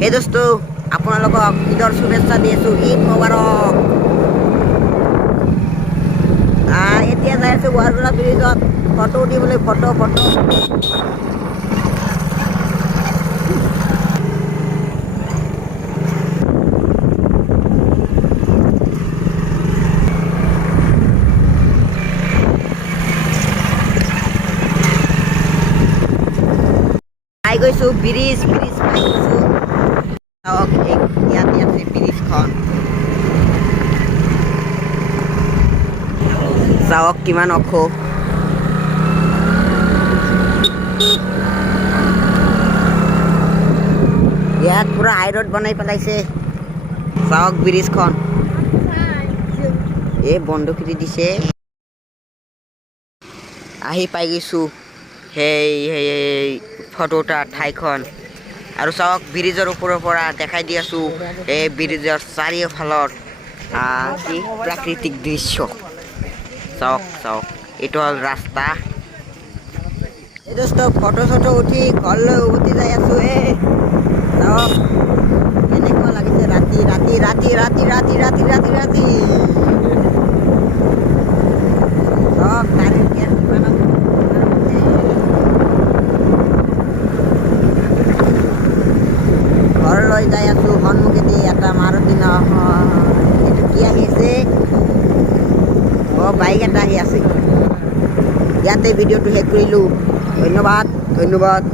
হে দোস্ত আপোনালোকক ঈদৰ শুভেচ্ছা দি আছোঁ। ঈদ মোবাৰক। এতিয়া যাই আছোঁ গুৱাহাটী ব্ৰিজত ফটো উঠিবলৈ। ফটো পাই গৈছোঁ ব্ৰিজ পাই গৈছোঁ। চাওক ইয়াতে আছে ব্ৰিজখন। চাওক কিমান ওখ। ইয়াত পুৰা হাই ৰোড বনাই পেলাইছে। চাওক ব্ৰিজখন বন্ধ কৰি দিছে। আহি পাই গৈছোঁ সেই ফটো উঠা ঠাইখন। আৰু চাওক ব্ৰিজৰ ওপৰৰ পৰা দেখাই দি আছোঁ এই ব্ৰিজৰ চাৰিওফালৰ কি প্ৰাকৃতিক দৃশ্য। চাওক এইটো হ'ল ৰাস্তা। এই দোস্ত ফটো চটো উঠি ঘৰলৈ উভতি যাই আছোঁ। চাওক কেনেকুৱা লাগিছে ৰাতি ৰাতি ৰাতি ৰাতি ৰাতি ৰাতি ৰাতি ৰাতি চাওক গাড়ীৰ গেট কিমান ঘৰলৈ যাই আছোঁ। সন্মুখেদি এটা মাৰুতি এইটো কি আহি আছে? বাইক এটা আহি আছে। ইয়াতে ভিডিঅ'টো শেষ কৰিলোঁ। ধন্যবাদ।